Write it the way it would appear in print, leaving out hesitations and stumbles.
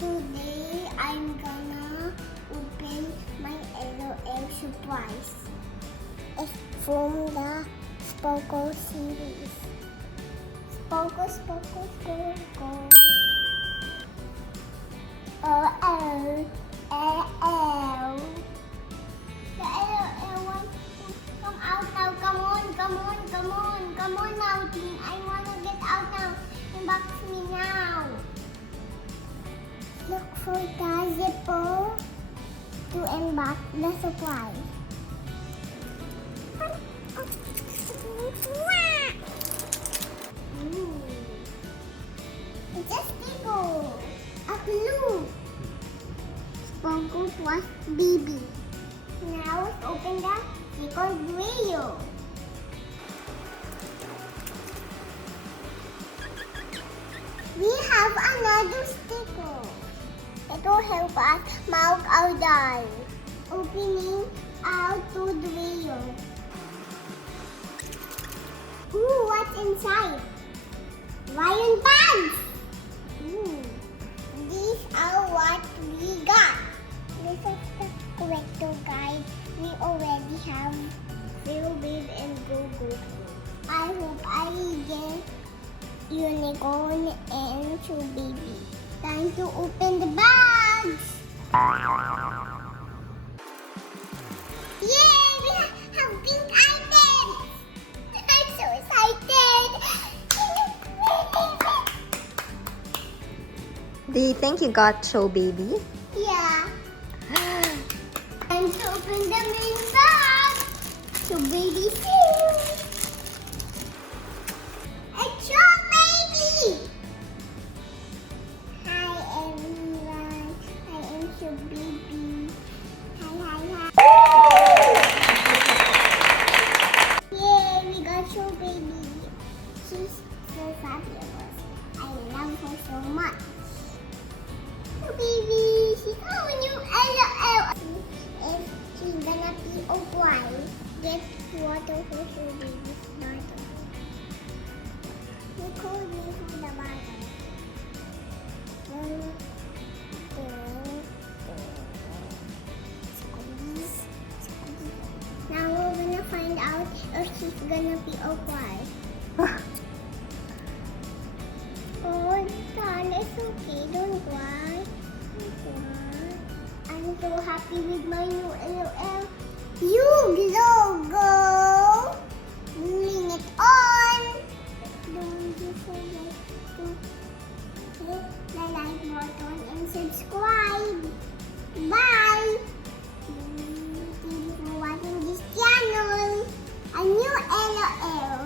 Today, I'm gonna open my LOL surprise. It's from the Spoko series. Spoko, Spoko, Spoko. LOL, LOL. The LOL wants to come out now. Come on, come on, come on. Come on now, team. I wanna get out now. Unbox me now. Look for the zipper to unbox the surprise. It's a sticker, a glue. Spoko plus BB. Now let's open the second video. We have another sticker. It will help us mark our die. Opening out to the video. Ooh, what's inside? Lion bags! Ooh, these are what we got. This is the collector guide. We already have Zero Babe and Go Go. I hope I get Unicorn and Show Baby. Time to open the bags! Yay! We have pink items! I'm so excited! Do you think you got Show Baby? Yeah. Time to open the main bag! Show Baby too! It's Show Baby! Hi everyone, I am Show Baby. Hi, hi, hi. Yay, we got Show Baby. She's so fabulous. I love her so much. Show Baby, she's our new LOL. If she's gonna be a boy, get water for Show Baby's daughter. We call me for the water. Squeeze, squeeze. Now we're gonna find out if she's gonna be okay. Oh, darling, it's okay. Don't cry. Don't cry. I'm so happy with my new LOL. You logo. Bring it on. Don't you forget to hit the like button and subscribe. Bye! Thank you for watching this channel. A new LOL.